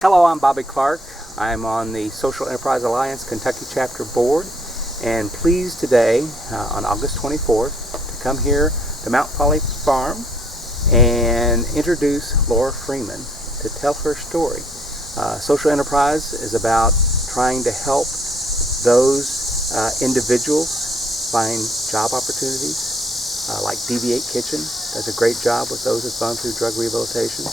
Hello, I'm Bobby Clark. I'm on the Social Enterprise Alliance Kentucky Chapter Board, and pleased today, on August 24th, to come here to Mount Folly Farm and introduce Laura Freeman to tell her story. Social Enterprise is about trying to help those individuals find job opportunities, like Deviate Kitchen does a great job with those who've gone through drug rehabilitation.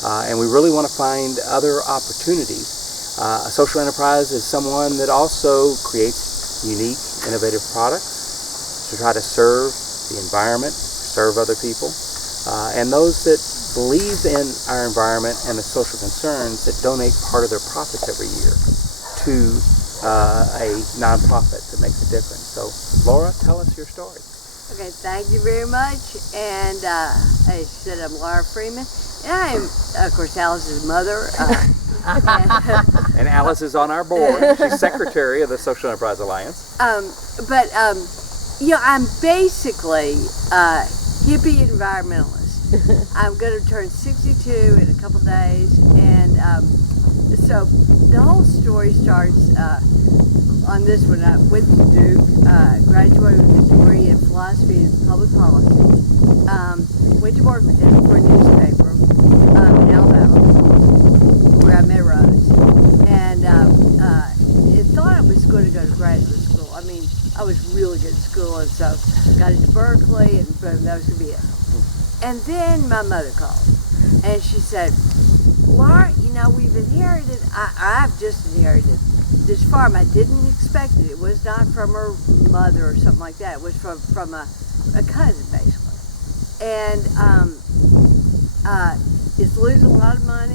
And we really want to find other opportunities. A social enterprise is someone that also creates unique, innovative products to try to serve the environment, serve other people, and those that believe in our environment and the social concerns that donate part of their profits every year to a nonprofit that makes a difference. So, Laura, tell us your story. Okay, thank you very much. And as you said, I'm Laura Freeman. And I am, of course, Alice's mother. And Alice is on our board. She's secretary of the Social Enterprise Alliance. You know, I'm basically a hippie environmentalist. I'm going to turn 62 in a couple days. And so the whole story starts on this one. I went to Duke, graduated with a degree in philosophy and public policy. Went to work for a newspaper in Alabama, where I met Rose, and thought I was going to go to graduate school. I mean, I was really good at school, and so got into Berkeley, and boom, that was going to be it. And then my mother called, and she said, Laura, you know, we've inherited, I've just inherited this farm. I didn't expect it. It was not from her mother or something like that. It was from a cousin, basically. And it's losing a lot of money.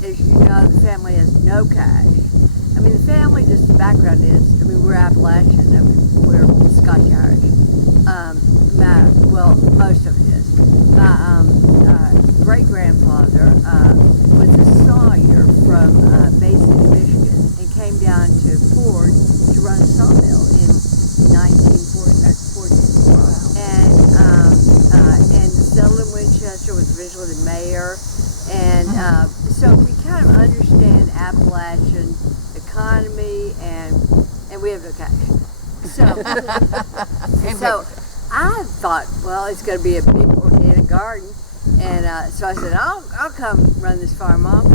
As you know, the family has no cash. I mean, the family, just the background is, I mean, we're Appalachian. I mean, we're Scotch-Irish. Well, most of it is. My great-grandfather was a sawyer from Bay City, Michigan, and came down to Ford to run a sawmill in 1940. And settled in Winchester, was originally the mayor, and so we kind of understand Appalachian economy, and we have no cash. So I thought, well, it's going to be a big organic garden, and so I said, I'll come run this farm, Mom,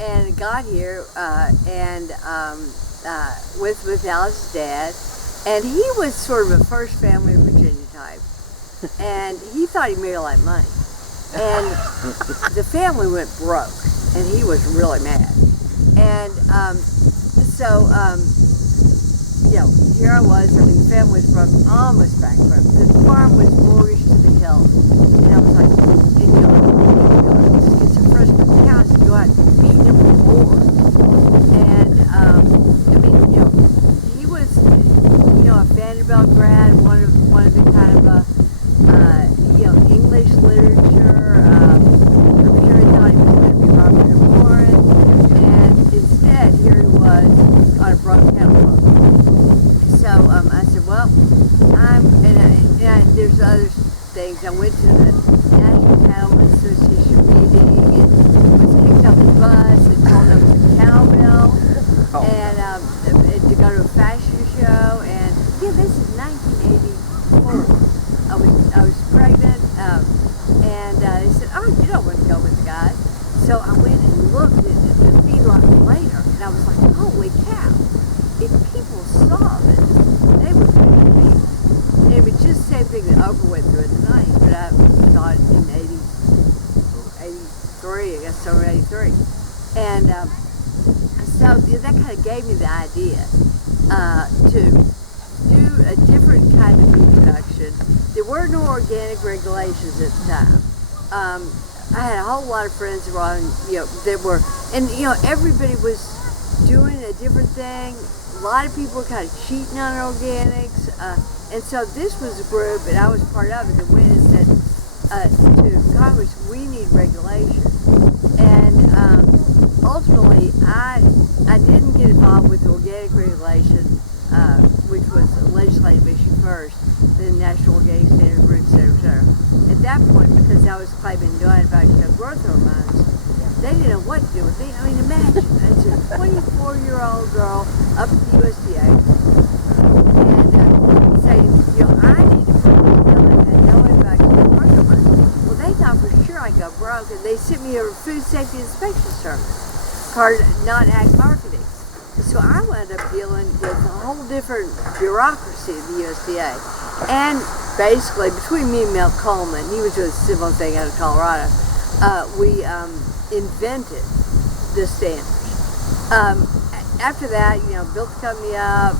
and got here with Alice's dad, and he was sort of a first family Virginia type. And he thought he made a lot of money. And the family went broke, and he was really mad. And you know, here I was, I mean, the family was broke, almost bankrupt. The farm was mortgaged to the hilt. And I was like, and you know, it's a freshman house, you go out and beat him with a board. And, I mean, you know, he was, you know, a Vanderbilt grad, one of the kind of you know, English literature. I'm sure he thought he was going to be Robert and Warren, and instead here he was on a broke cattle. So I said, well, and there's other things. I went to the National Cattlemen's Association meeting and was kicked off the bus and told I was a cowbell, and to go to a fashion show, and yeah, this is 1984. I was pregnant, and they said, oh, you don't want to go with the guys. So I went and looked at the feedlot later, and I was like, holy cow, if people saw this, they would think me. And it was just the same thing that Oprah went through in the 90s, but I saw it in 83, I guess, summer 83. And so that kind of gave me the idea to do a different kind of meat production. There were no organic regulations at the time. I had a whole lot of friends around, you know, that were, and you know, everybody was doing a different thing. A lot of people were kind of cheating on organics, and so this was a group, and I was part of it, that went and said to Congress, we need regulation. And ultimately, I didn't get involved with organic regulation, which was a legislative issue first, then National Organic Standard Group, etc. At that point, because I was claiming doing about growth hormones, they didn't know what to do with me. I mean, imagine, it's a 24-year-old girl up at the USDA, and saying, I need to put retail and had no impact on the market money. Well, they thought for sure I'd go broke, and they sent me a food safety inspection service, called non-ag marketing. So I wound up dealing with a whole different bureaucracy of the USDA. And basically, between me and Mel Coleman, he was doing a similar thing out of Colorado, we invented the standards. After that, built the company up,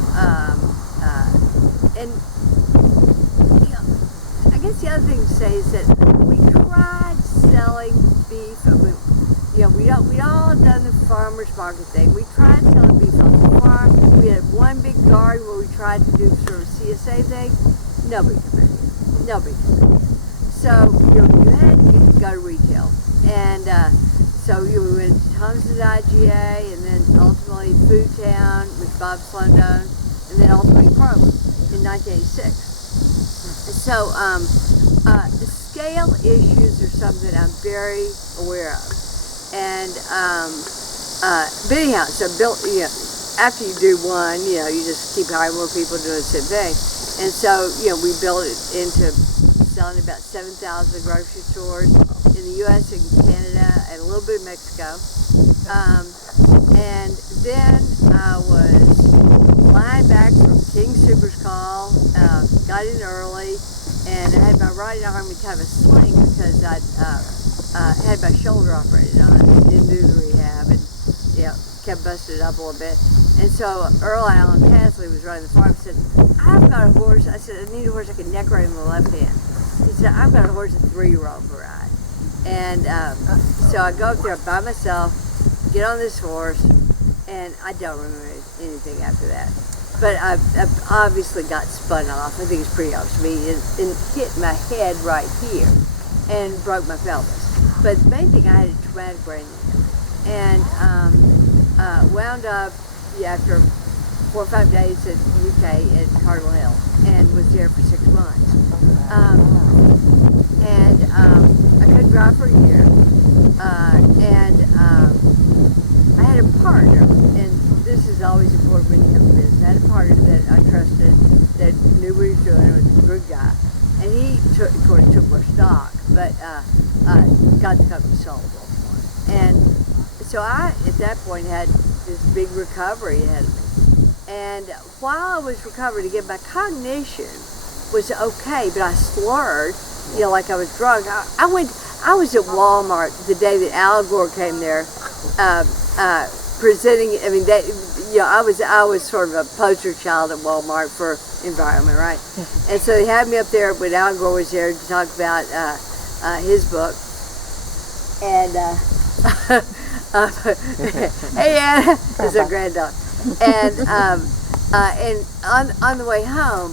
and I guess the other thing to say is that we tried selling beef. We'd all done the farmer's market thing. We tried selling beef on the farm. We had one big garden where we tried to do sort of a CSA thing. Nobody could make it. Nobody could make it. So, you had to go to retail. And so we went to Thompson's IGA, and then ultimately Food Town with Bob Slondone, and then ultimately Kroger in 1986. So, scale issues are something I'm very aware of. And, but anyhow, so after you do one, you just keep hiring more people doing the same thing. And so, we built it into selling about 7,000 grocery stores in the U.S. and Canada and a little bit of Mexico. And then I was flying back from King Super's call, got in early, and I had my right arm in kind of a sling because I'd had my shoulder operated on, didn't do the rehab, and kept busting it up a little bit. And so Earl Allen Pasley was running the farm, said, I've got a horse. I said, I need a horse I can neck rein in the left hand. He said, I've got a horse a 3-year-old can ride. And so I go up there by myself, get on this horse, and I don't remember anything after that. But I've obviously got spun off. I think it's pretty obvious to me, and hit my head right here and broke my pelvis. But the main thing, I had a traumatic brain injury. And wound up after 4 or 5 days at UK at Cardinal Hill, and was there for 6 months. I couldn't drive for a year. I had a partner, and this is always important when you have a business. I had a partner that I trusted, that knew what he was doing, was a good guy. And he took more stock, but got the company sold. And so I, at that point, had this big recovery ahead of me. And while I was recovering again, my cognition was okay, but I slurred, like I was drunk. I was at Walmart the day that Al Gore came there, presenting. I mean, I was sort of a poster child at Walmart for environment, right? And so they had me up there when Al Gore was there to talk about his book. And hey, Anna, is a granddaughter. And on the way home,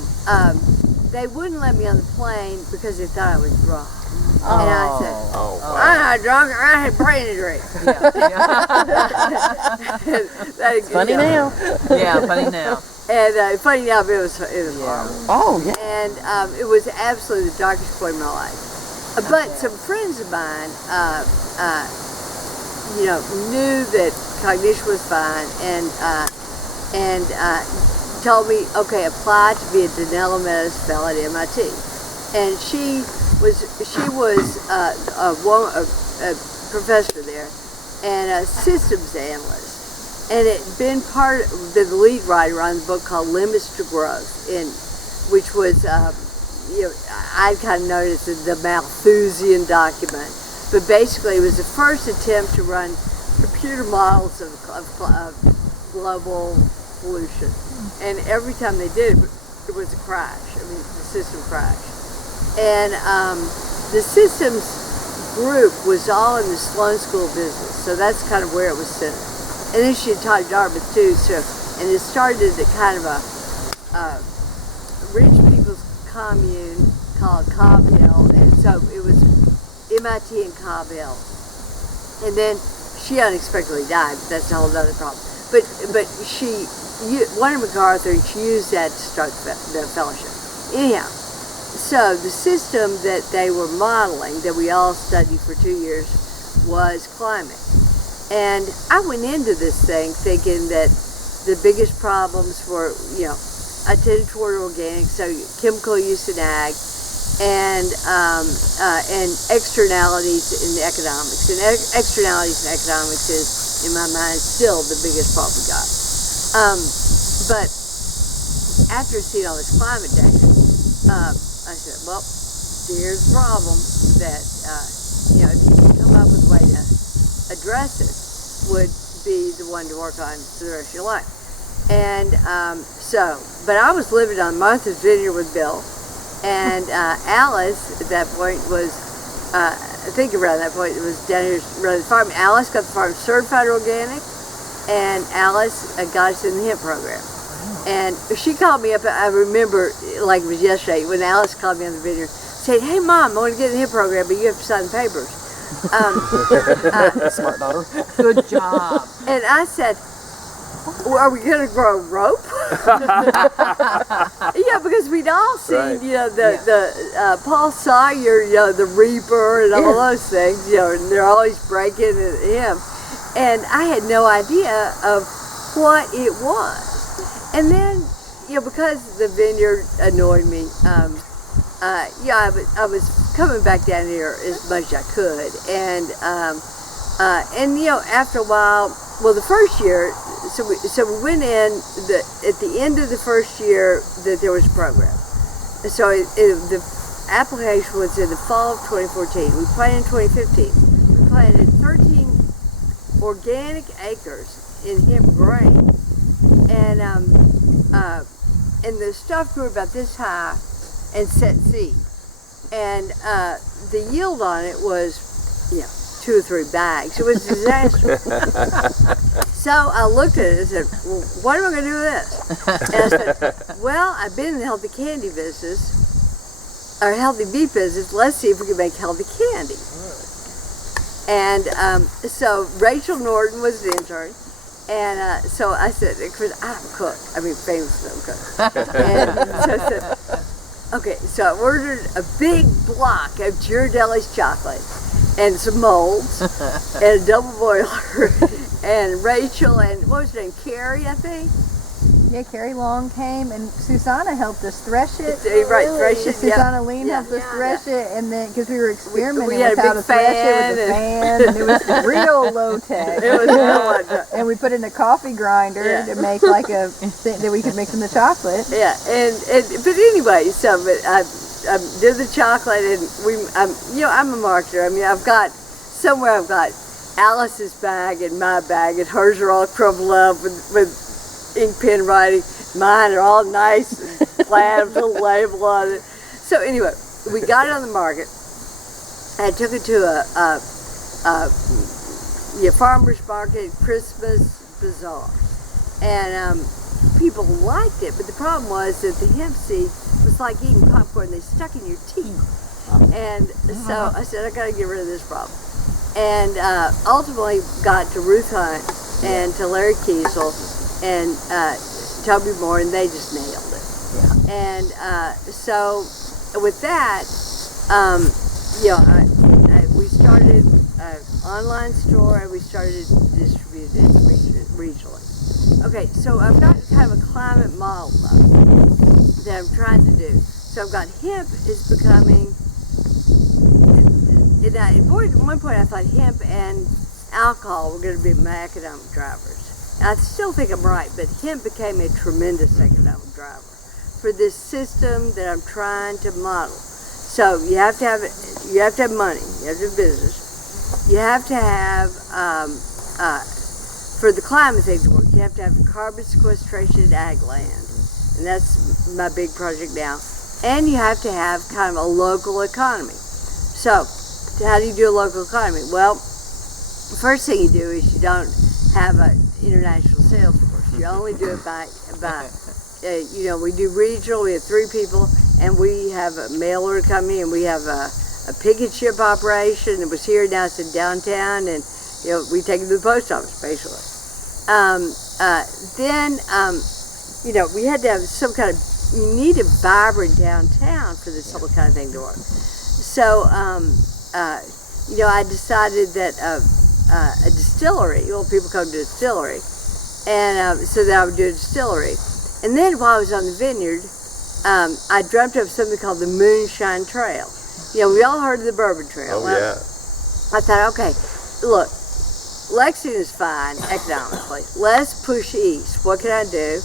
they wouldn't let me on the plane because they thought I was drunk. And I said, I'm not drunk, I had brain injury. It's funny now. Yeah, funny now. And funny now, but it was horrible. Oh, yeah. And it was absolutely the darkest point in my life. But some friends of mine, knew that cognition was fine, and told me, okay, apply to be a Danella Meadows fellow at MIT. And she was a professor there and a systems analyst, and had been part of the lead writer on the book called Limits to Growth, which was I kind of noticed the Malthusian document, but basically it was the first attempt to run computer models of global pollution, and every time they did, it was a crash. I mean, the system crashed. And the systems group was all in the Sloan School of Business, so that's kind of where it was centered. And then she had taught Dartmouth too, and it started at kind of a rich people's commune called Cobb Hill, and so it was MIT and Cobb Hill. And then she unexpectedly died, but that's a whole other problem. But she wanted MacArthur, and she used that to start the fellowship. Anyhow, so the system that they were modeling, that we all studied for 2 years, was climate. And I went into this thing thinking that the biggest problems were, I tended toward organic, so chemical use in ag, and externalities in economics. And externalities in economics is, in my mind, still the biggest problem we got. But after seeing all this climate data, I said, well, here's the problem that, if you can come up with a way to address it, would be the one to work on for the rest of your life. And but I was living on Martha's Vineyard with Bill, and Alice at that point was, I think around that point, it was down here running the farm. Alice got the farm certified organic, and Alice got us in the hemp program. And she called me up, I remember like it was yesterday, when Alice called me on the vineyard, saying, hey Mom, I want to get in the hemp program, but you have to sign the papers. Smart daughter. Good job. And I said, well, are we going to grow rope? Yeah, because we'd all seen, the Paul Sawyer, the Reaper and all those things, and they're always breaking him. And I had no idea of what it was. And then, because the vineyard annoyed me, I was coming back down here as much as I could. And after a while, well, the first year, so we went in at the end of the first year that there was a program. So the application was in the fall of 2014. We planted in 2015. We planted 13 organic acres in hemp grain, and the stuff grew about this high and set seed, and the yield on it was 2 or 3 bags. It was a disaster. So I looked at it and said, well, what am I going to do with this? And I said, well, I've been in the healthy candy business, or healthy beef business. Let's see if we can make healthy candy. And so Rachel Norton was the intern. And so I said, because I'm a cook, famous cook. And so I said, okay, so I ordered a big block of Ghirardelli's chocolate and some molds and a double boiler. And Rachel and, what was her name, Carrie, I think? Yeah, Carrie Long came, and Susanna helped us thresh it. Right, thresh it. Susanna Lean helped us thresh it, and then because we were experimenting we had with how to thresh it with a fan, and it was real low tech. It was real. And we put it in a coffee grinder to make like a thing that we could mix in the chocolate. Yeah, but anyway, so I did the chocolate, and I'm a marketer. I've got Alice's bag and my bag, and hers are all crumpled up with ink pen writing. Mine are all nice and plaid with a label on it. So anyway, we got it on the market. I took it to a farmer's market, Christmas bazaar, and people liked it. But the problem was that the hemp seed was like eating popcorn; they stuck in your teeth. And so I said, I got to get rid of this problem. And ultimately got to Ruth Hunt and to Larry Kiesel and Toby Moore, and they just nailed it. Yeah. And so with that, we started an online store, and we started distributing it regionally. Okay, so I've got kind of a climate model that I'm trying to do. So I've got hemp is becoming. At one point I thought hemp and alcohol were going to be my economic drivers. And I still think I'm right, but hemp became a tremendous economic driver for this system that I'm trying to model. So you have to have money, you have to have business, you have to have for the climate thing to work, you have to have carbon sequestration in ag land, and that's my big project now. And you have to have kind of a local economy. So how do you do a local economy? Well, the first thing you do is you don't have an international sales force. You only do it by we do regional. We have 3 people, and we have a mail order company, and we have a pick and ship operation. It was here, now it's in downtown, and we take it to the post office basically. We had to have some kind of. You need a vibrant downtown for this whole kind of thing to work. So. I decided that a distillery. Well, people come to a distillery, and so that I would do a distillery. And then while I was on the vineyard, I dreamt up something called the Moonshine Trail. You know, we all heard of the Bourbon Trail. Oh, yeah. I thought, okay, look, Lexington is fine economically. Let's push east. What can I do?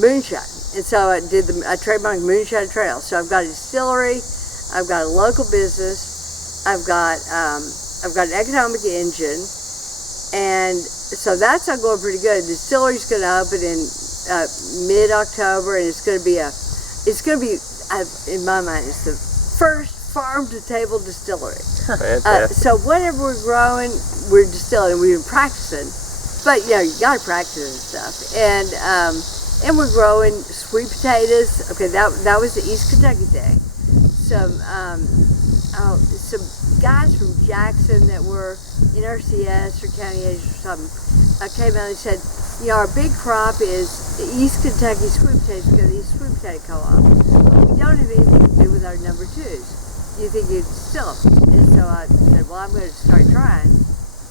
Moonshine. And so I trademarked Moonshine Trail. So I've got a distillery, I've got a local business, I've got an economic engine, and so that's all going pretty good. The distillery's going to open in mid-October, and it's going to be in my mind, it's the first farm-to-table distillery. So whatever we're growing, we're distilling. We've been practicing, but you know, you got to practice and stuff. And we're growing sweet potatoes. Okay, that was the East Kentucky thing. Some guys from Jackson that were in RCS or county agents or something came out and said, you know, our big crop is East Kentucky sweet potatoes because of the East Sweet Potato Co-op. We don't have anything to do with our number twos. You think you'd distill them? And so I said, well, I'm going to start trying.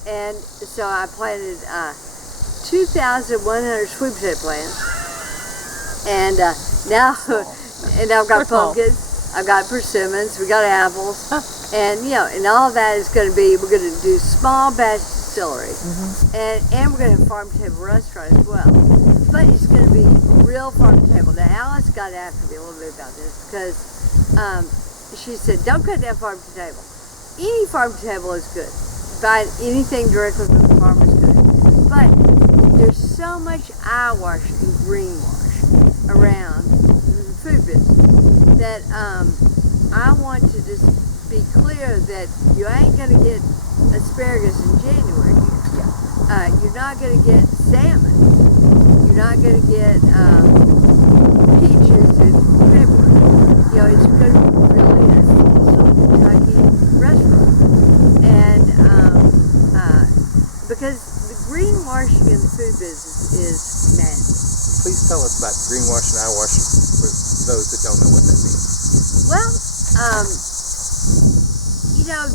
And so I planted 2,100 sweet potato plants. And now I've got pumpkins, I've got persimmons, we got apples, and you know, and all of that is going to be, we're going to do small batch distillery, and we're going to have farm to table restaurant as well. But it's going to be real farm to table. Now Alice got after me a little bit about this because she said, don't cut down farm to table. Any farm to table is good. Buying anything directly from the farmer is good. But there's so much eyewash and greenwash around the food business that I want to just be clear that you ain't going to get asparagus in January here. You're not going to get salmon. You're not going to get peaches in February. You know, it's going to be really a seasonal Kentucky restaurant. And because the greenwashing in the food business is nasty. Please tell us about greenwash and eyewash for those that don't know what that means. Well, you know,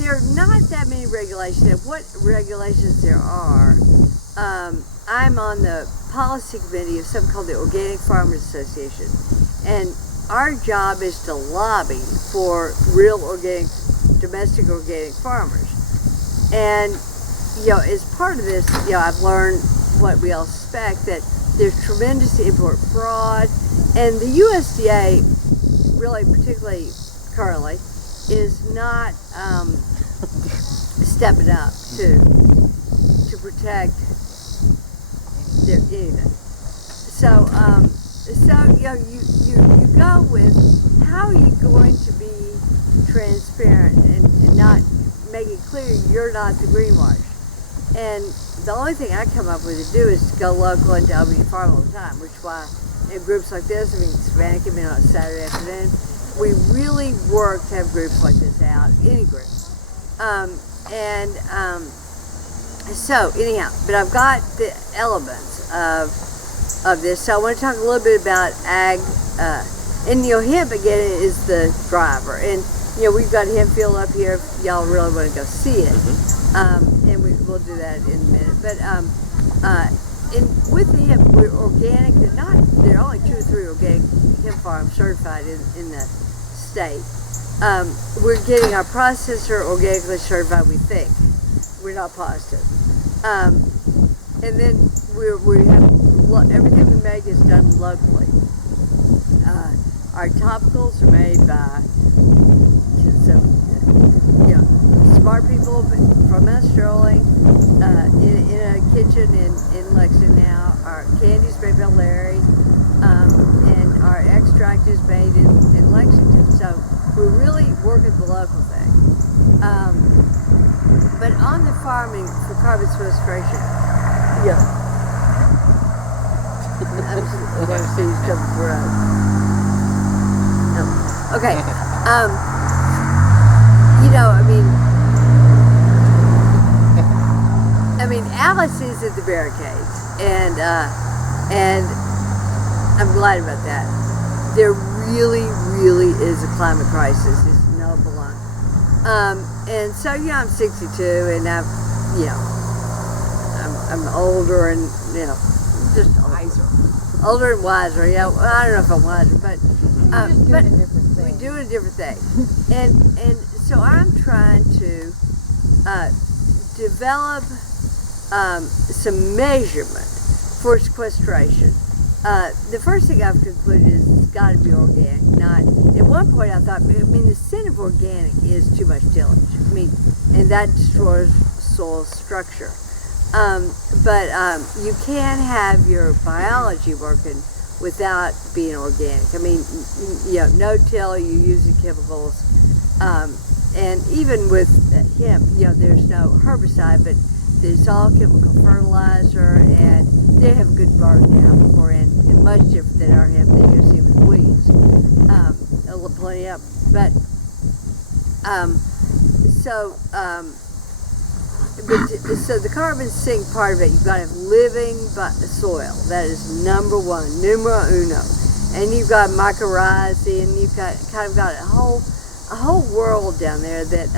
there are not that many regulations. And what regulations there are, I'm on the policy committee of something called the Organic Farmers Association. And our job is to lobby for real organic, domestic organic farmers. And, you know, as part of this, you know, I've learned what we all suspect, that there's tremendous import fraud, and the USDA, really particularly currently, is not stepping up to protect their anything. So, you know, you go with, how are you going to be transparent and not make it clear you're not the greenwash? And the only thing I come up with to do is to go local and to LB Farm all the time, which is why in groups like this, I mean, Savannah came in on a Saturday afternoon, we really work to have groups like this out, any group. So anyhow, but I've got the elements of this, so I want to talk a little bit about ag, and you know, hemp again is the driver, and you know, we've got a hemp field up here if y'all really want to go see it. And we'll do that in a minute. But with the hemp, we're organic. There are only 2 or 3 organic hemp farms certified in the state. We're getting our processor organically certified, we think. We're not positive. And then we have, everything we make is done locally. Our topicals are made by smart people from us strolling in a kitchen in Lexington now. Our candy's made by Larry, and our extract is made in Lexington. So we're really working the local thing. But on the farming for carbon sequestration, I'm just going to see who's coming for us. No. Okay. You know, I mean, Alice is at the barricades, and I'm glad about that. There really, really is a climate crisis. It's no baloney. And so, I'm 62, and I'm older and, just Wiser. older and wiser. Yeah, well, I don't know if I'm wiser, but We're just doing a different thing. we're doing a different thing. and so I'm trying to develop some measurement for sequestration. The first thing I've concluded is it's got to be organic. Not at one point I thought, the sin of organic is too much tillage. And that destroys soil structure. But you can have your biology working without being organic. No-till, you use the chemicals, and even with hemp, there's no herbicide, but there's all chemical fertilizer, and they have good bark now for and much different than our hemp that you see with weeds. Plenty of, but so the carbon sink part of it, you've got to have living soil. That is number one, numero uno. And you've got mycorrhizae, and you've got a whole world down there that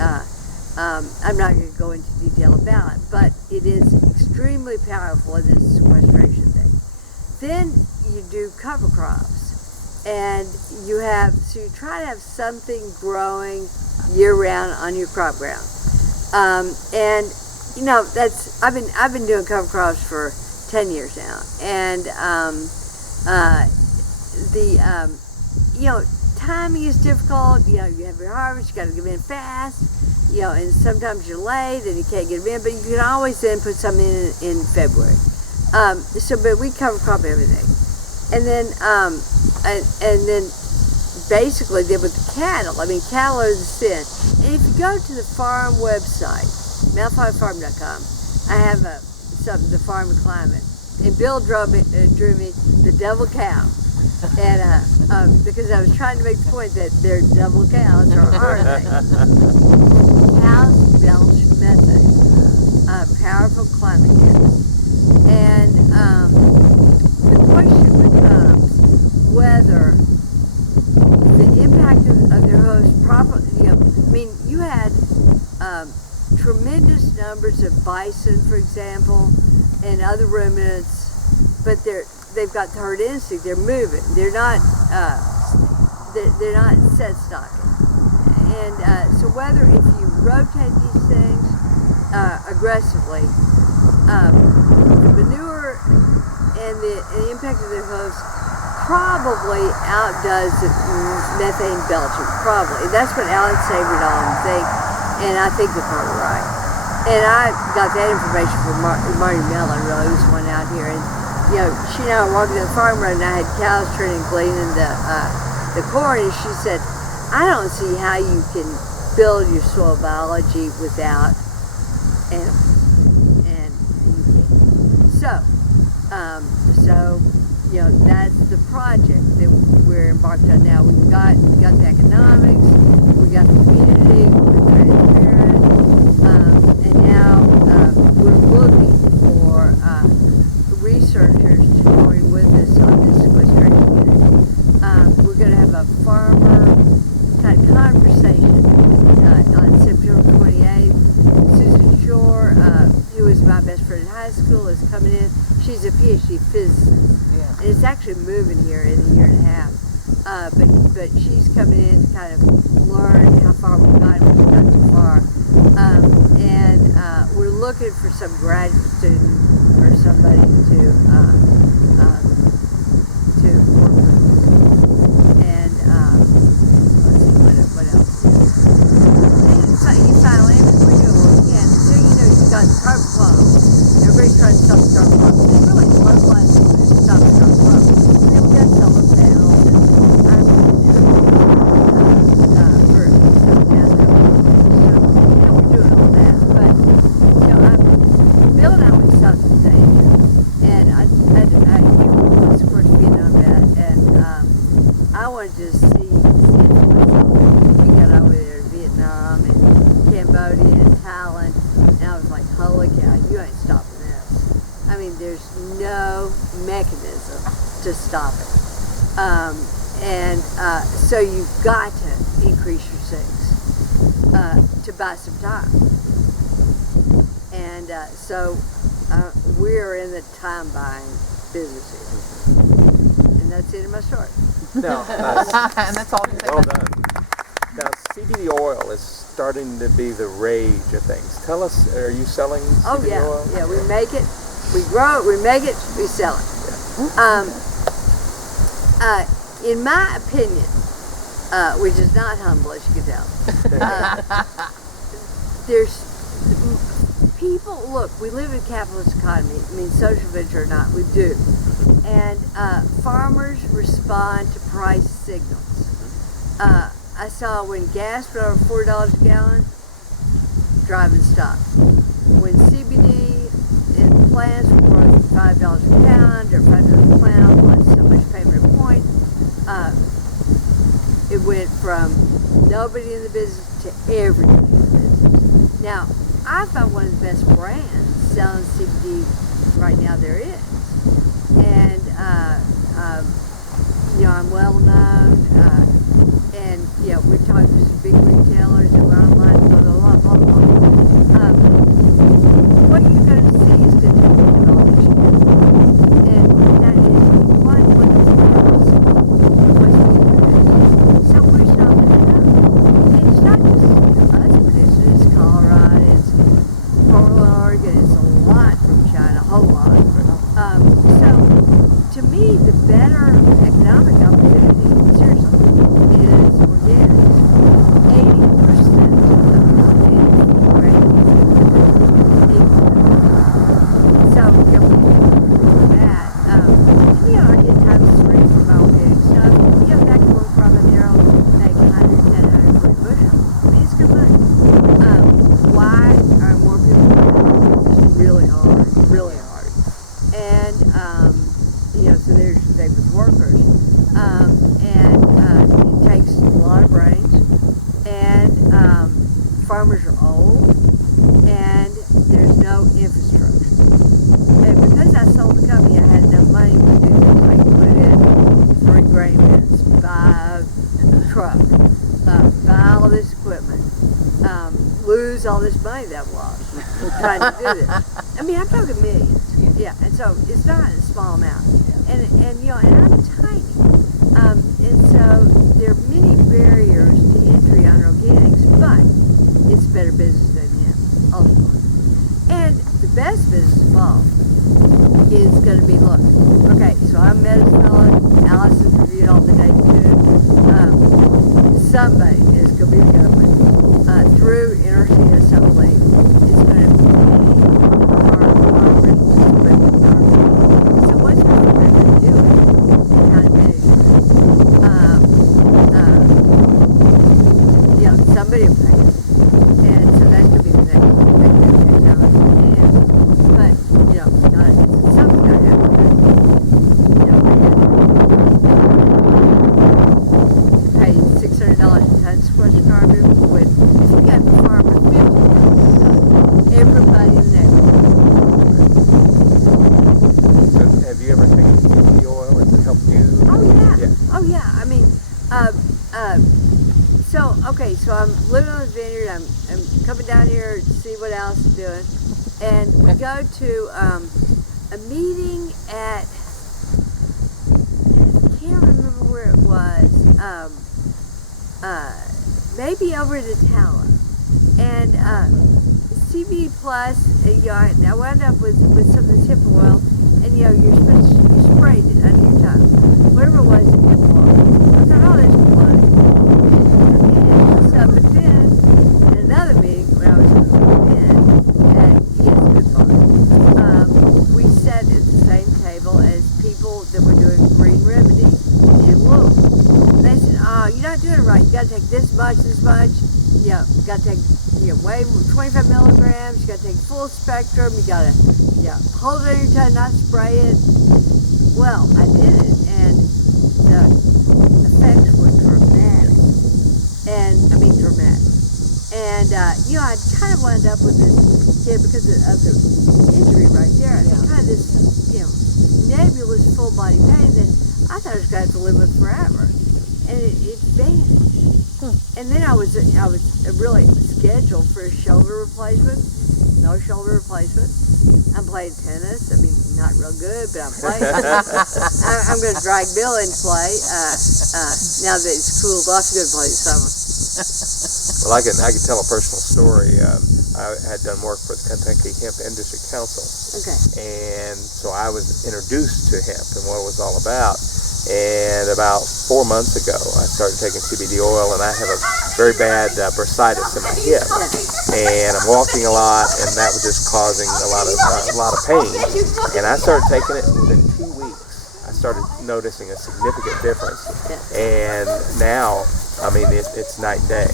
I'm not going to go into detail about it, but it is extremely powerful in this sequestration thing. Then you do cover crops, and you try to have something growing year round on your crop ground. And I've been doing cover crops for 10 years now, and timing is difficult. You have your harvest, you got to get them in fast, and sometimes you're late and you can't get them in, but you can always then put some in February. But we cover crop everything, and then basically then with the cattle. Cattle are the sin. And if you go to the farm website, mountfollyfarm.com, I have the farm and climate, and Bill drew me the devil cow, and because I was trying to make the point that they're devil cows, or are they? Cows belch methane, powerful climate gas, and the question becomes whether the impact of their host properly. You had tremendous numbers of bison, for example, and other ruminants, but they've got the herd instinct. They're moving. They're not set stocking. And so whether if you rotate these things aggressively, the manure and the impact of their host probably outdoes the methane belching. Probably. That's what Alex Saberdon thinks, and I think they're probably right. And I got that information from Marty Mellon, really, who's one out here. And she and I were walking to the farm road, and I had cows turning gleaning the corn, and she said, I don't see how you can build your soil biology without animals, and you can't. So that's the project that we're embarked on now. We've got the economics, we got the community, we're transparent, and now we're looking for researchers to join with us on this sequestration thing. We're going to have a farmer kind of conversation on September 28th. Susan Shore, who was my best friend in high school, is coming in. She's a PhD physicist. Yeah. And it's actually moving here in a year and a half. But she's coming in to kind of learn how far we've got and we've got so far. And we're looking for some graduate student or somebody to work with us. And let's see, what else? And you finally, we're doing what we can. So you've got carbon plums. Everybody's trying to stop the carbon plums. They really localize it to stop the carbon plums. And then we got solar panels and we're doing all that. But Bill and I went to Southeast Asia, and he was, of course, getting on that, and I wanted to see it for myself. We got over there to Vietnam and Cambodia and Thailand, and I was like, holy cow, you ain't stopping this. There's no mechanism to stop it. So you've got to increase your sinks. to buy some time. And so we're in the time buying business here. And that's it in my story. Now, And that's all you say. well done. Now, CBD oil is starting to be the rage of things. Tell us, are you selling CBD oil? Yeah, we make it, we grow it, we make it, we sell it. In my opinion, which is not humble, as you can tell, there's people, look, we live in a capitalist economy. I mean, social venture or not, we do. And farmers respond to price signals. I saw when gas went over $4 a gallon, driving stopped. When CBD in plants were worth $5 a pound or $5 a pound, plus so much payment a point, it went from nobody in the business to everybody in the business. Now, I found one of the best brands selling CBD right now there is. And, I'm well known, and, we've talked to some big retailers and we're online, blah, blah, blah, blah, blah. What you're going to see is going to take all this year. And that is what is what's being produced. So we're stopping it up. And it's not just us producing, it's Colorado, it's Portland, Oregon, it's a lot from China, a whole lot. So to me, the better economic opportunity, seriously, is organics. 80% of the organic grain is so that, I get times 3 for my organic stuff. That can work from an arrow, make 110, 120 bushel. I mean, it's good money. Why are more people doing it? It's really hard, really hard. And, so there's the thing with workers. It takes a lot of brains. And farmers are old. And there's no infrastructure. And because I sold the company, I had no money to do things like put in 3 grain bins, buy a truck, buy all this equipment, lose all this money that was trying to do this. I mean, I'm talking millions. Yeah, and so it's not a small amount. And I'm tiny. And so there are many barriers to entry on organics, but it's better business than hemp, ultimately. And the best business of all is going to be, look, okay, so I'm a medicine fellow, Allison's reviewed all the data too. Somebody is going to be the government, through interstate assembly, is going to pay our farmers to put the farm. So what's the government going to do and how to manage it? Somebody will pay it. And so that could be the next economic plan. But, something's got to happen. Pay $600 a ton squash carbon. If you got the farm for $50, everybody in the neighborhood. So have you ever taken CBD oil? Has it helped you? Oh, yeah. Yeah. Oh, yeah. I mean, so I'm living on the vineyard. I'm coming down here to see what Alice is doing. And we go to a meeting at, I can't remember where it was, maybe over at Itala. And CBD Plus, I wound up with some of this hemp oil, and you sprayed it under your tongue. Whatever it was, hemp oil. I thought, oh, there's one. But then, in another meeting, when I was at Good Farm, we sat at the same table as people that were doing green remedy in wool. They said, oh, you're not doing it right. You got to take this much. You got to take, way 25 milligrams. You got to take full spectrum. You got to, hold it on your tongue, not spray it. Well, I did it, and the effects were dramatic. And, I kind of wound up with this, because of the injury right there, kind of this, nebulous full body pain that I thought I was going to have to live with forever. and it vanished. And then I was really scheduled for a shoulder replacement. No shoulder replacement. I'm playing tennis. I mean, not real good, but I'm playing. I'm going to drag Bill into play. Now that it's cooled off, I'm going to play this summer. Well, I can tell a personal story. I had done work for the Kentucky Hemp Industry Council. Okay. And so I was introduced to hemp and what it was all about. And about 4 months ago, I started taking CBD oil, and I have a very bad bursitis in my hip. And I'm walking a lot, and that was just causing a lot of pain. And I started taking it, and within 2 weeks, I started noticing a significant difference. And now, I mean, it's night and day.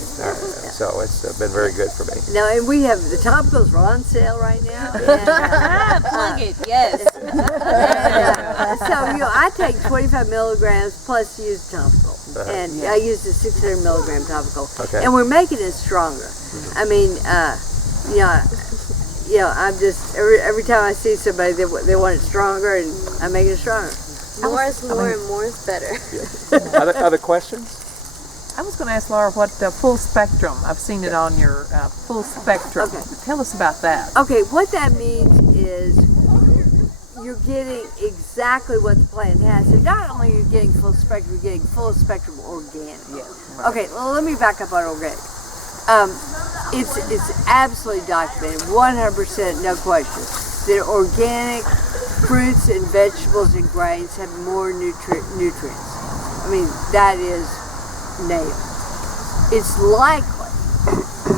So it's been very good for me. Now, and we have the topicals are on sale right now. And, plug it, yes. So, I take 25 milligrams plus use topical. And I use the 600 milligram topical. Okay. And we're making it stronger. I mean, I'm just, every time I see somebody, they want it stronger, and I make it stronger. More is more and more is better. Yeah. Other questions? I was going to ask Laura what full spectrum. I've seen it on your full spectrum. Okay. Tell us about that. Okay, what that means is you're getting exactly what the plant has. And not only are you getting full spectrum, you're getting full spectrum organic. Yes. Right. Okay, well, let me back up on organic. It's absolutely documented, 100%, no question, that organic fruits and vegetables and grains have more nutrients. I mean, that is nailed. It's likely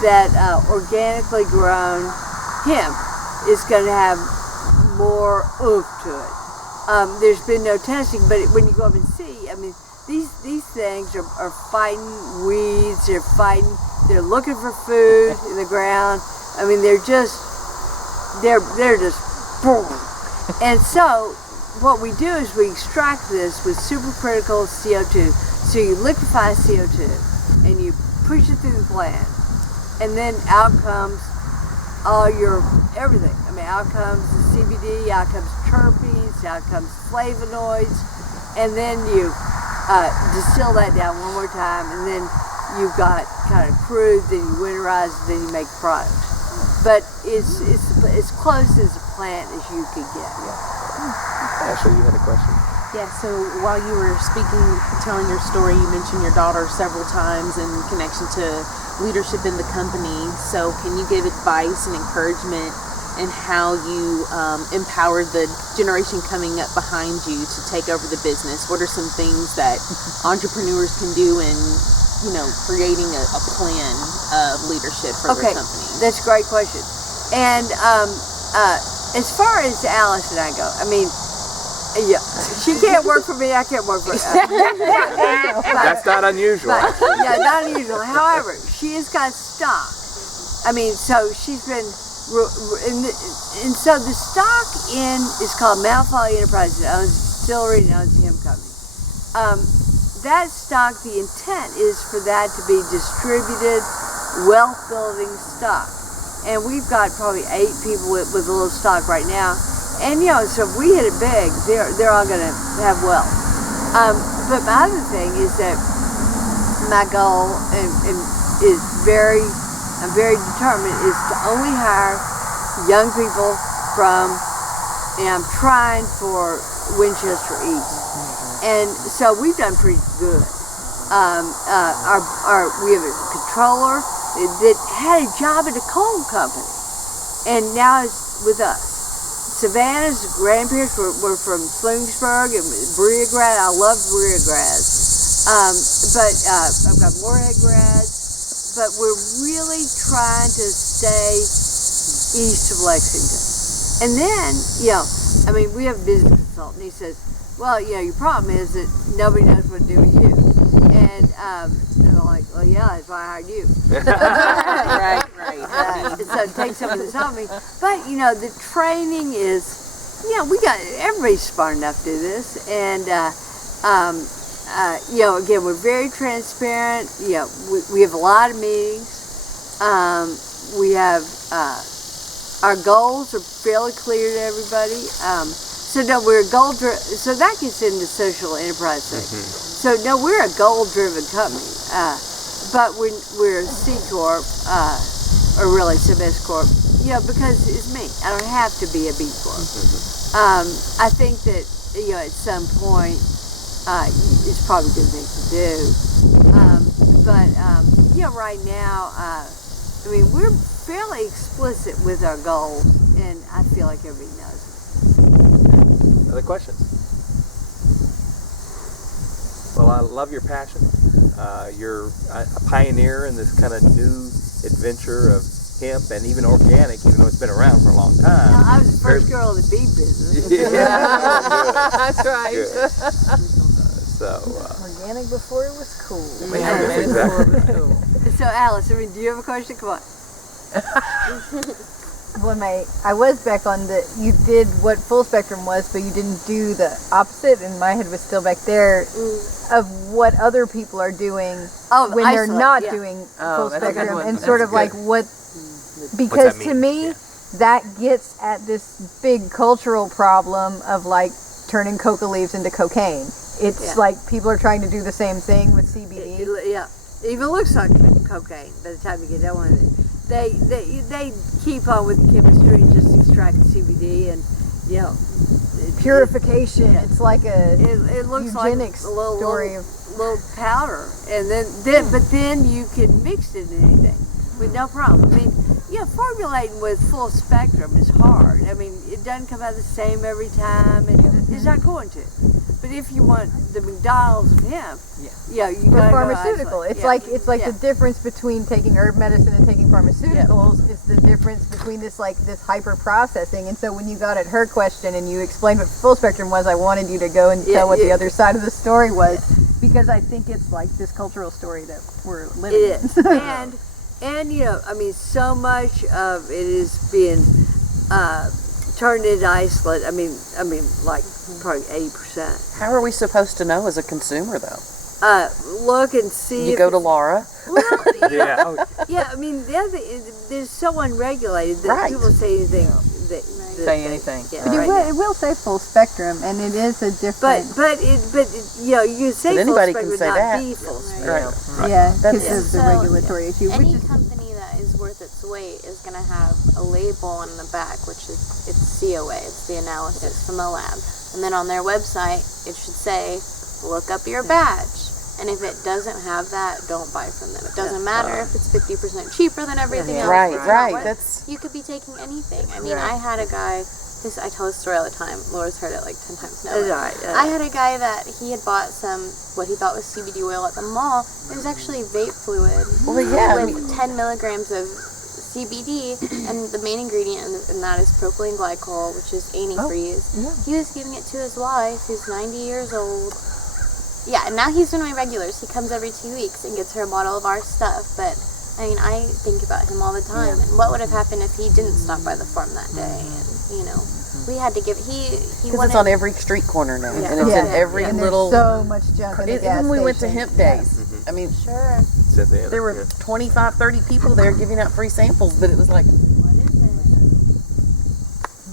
that organically grown hemp is going to have more oomph to it. There's been no testing, but when you go up and see, I mean, these things are fighting weeds. They're looking for food in the ground. I mean, they're just boom. And so what we do is we extract this with supercritical CO2. So you liquefy CO2 and you push it through the plant, and then out comes all your everything. I mean, out comes the CBD, out comes terpenes, out comes flavonoids, and then you distill that down one more time, and then you've got kind of crude, then you winterize, then you make products. But it's as close as a plant as you could get. Ashley, you had a question? Yeah, so while you were telling your story, you mentioned your daughter several times in connection to leadership in the company. So can you give advice and encouragement in how you empower the generation coming up behind you to take over the business? What are some things that entrepreneurs can do in, creating a plan of leadership for their company? That's a great question. And as far as Alice and I go, I mean, yeah, she can't work for me, I can't work for her. That's not unusual. Yeah, not unusual. However, she has got stock. I mean, so she's been, and so the stock is called Mount Folly Enterprises. It owns a distillery and owns a hemp company. That stock, the intent is for that to be distributed, wealth-building stock. And we've got probably 8 people with a little stock right now. And so if we hit it big, they're all going to have wealth. But my other thing is that my goal is I'm very determined, is to only hire young people from, and I'm trying for Winchester East. And so we've done pretty good. We have a controller that had a job at a coal company, and now is with us. Savannah's grandparents were from Slingsburg and Berea grad. I love Berea grads. But I've got Moorhead grads. But we're really trying to stay east of Lexington. And then, I mean, we have a business consultant. He says, well, your problem is that nobody knows what to do with you. And I'm like, well, yeah, that's why I hired you. Right. So take some of this off me. But, the training is, everybody's smart enough to do this. And, again, we're very transparent. We have a lot of meetings. We have, our goals are fairly clear to everybody. So that gets into social enterprise thing. So no, we're a goal-driven company, but we're a C corp, or really some S corp. Because it's me. I don't have to be a B corp. I think that at some point it's probably a good thing to do. But right now, we're fairly explicit with our goals, and I feel like everybody knows it. Other questions? Well, I love your passion. You're a pioneer in this kind of new adventure of hemp and even organic, even though it's been around for a long time. Now, I was the first girl in the bee business. That's right. Good. Organic before it was cool. Exactly. So Alice, do you have a question? Come on. When I was back on you did what full spectrum was, but you didn't do the opposite, and my head was still back there of what other people are doing when they're not doing full that's a good spectrum, one. and That's sort of good. like what, What's because that to mean? me, that gets at this big cultural problem of like turning coca leaves into cocaine. It's like people are trying to do the same thing with CBD. It even looks like cocaine by the time you get done with it. They keep on with the chemistry and just extract the CBD and Purification. It's like a it looks like eugenics a little story of little powder, and then you can mix it in anything with no problem. Formulating with full spectrum is hard. It doesn't come out the same every time, and it's not going to. But if you want the McDonald's of hemp, you got pharmaceutical. It's like the difference between taking herb medicine and taking pharmaceuticals is the difference between this hyper processing. And so when you got at her question and you explained what full spectrum was, I wanted you to go and tell what the other side of the story was, because I think it's like this cultural story that we're living it is. in. and so much of it is being turned into isolate. Like probably 80%. How are we supposed to know as a consumer, though? Look and see. You go to Laura. Well, Yeah. the other thing, there's so unregulated that Right. people say anything. Say anything. Yeah, But right. it will say full spectrum, and it is a different. You say But full anybody spectrum, can say not that. be full spectrum. Right. Yeah, That's- because of the So, regulatory issue. Which Any is, company that is worth its weight is going to have a label on the back, which is it's COA, it's the analysis from the lab. And then on their website, it should say, look up your batch. And if it doesn't have that, don't buy from them. It doesn't matter if it's 50% cheaper than everything else. Right, It's not right. what- That's You could be taking anything. I had a guy, I tell this story all the time. Laura's heard it like 10 times now. That's all right. I had a guy that he had bought what he thought was CBD oil at the mall. It was actually vape fluid with 10 milligrams of CBD, and the main ingredient in that is propylene glycol, which is antifreeze. He was giving it to his wife, who's 90 years old. Yeah, and now he's one of my regulars. He comes every 2 weeks and gets her a bottle of our stuff. But I think about him all the time. And what would have happened if he didn't stop by the farm that day? And we had to give. He because wanted. it's on every street corner now, Yeah. and it's in every and little. there's so much junk in the gas Even when we went to station. Hemp Days, Sure. there were 25, 30 people there giving out free samples, but it was like, What is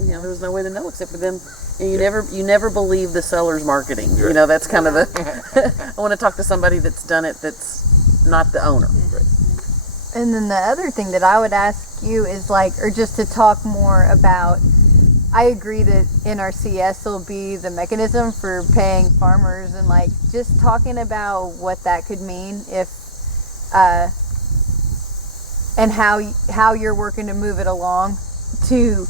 it? there was no way to know except for them. You never believe the seller's marketing. That's kind of the. I want to talk to somebody that's done it. That's not the owner. And then the other thing that I would ask you is or just to talk more about, I agree that NRCS will be the mechanism for paying farmers, and just talking about what that could mean if, and how you're working to move it along to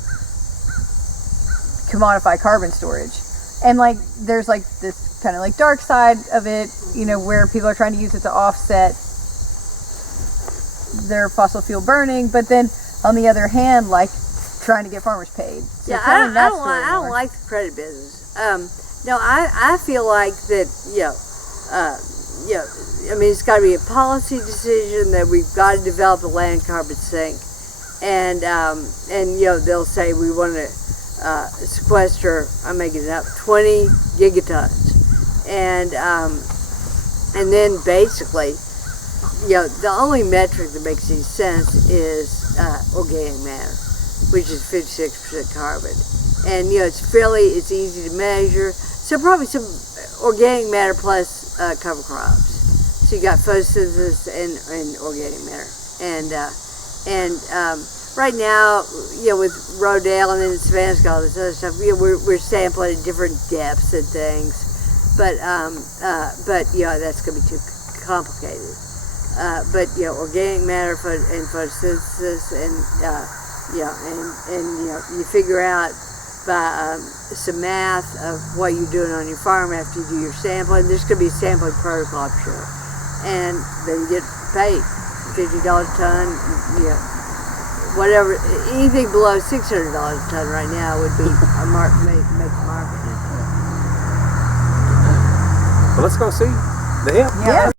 commodify carbon storage. And there's this kind of dark side of it, where people are trying to use it to offset their fossil fuel burning, but then on the other hand, trying to get farmers paid. So tell me that story I don't more. like the credit business. No, I feel like that. It's got to be a policy decision that we've got to develop a land carbon sink, and they'll say we want to sequester. I'm making it up, 20 gigatons, and then basically. The only metric that makes any sense is organic matter, which is 56% carbon. And, it's easy to measure. So probably some organic matter plus cover crops. So you got photosynthesis and organic matter. And right now, with Rodale and then Savannah's got all this other stuff, we're sampling at different depths and things. But that's going to be too complicated. But organic matter and photosynthesis and you figure out by some math of what you're doing on your farm after you do your sampling. There's going to be a sampling protocol, I'm sure. And then you get paid $50 a ton, whatever, anything below $600 a ton right now would be a make market. Well, let's go see the hemp. Yeah.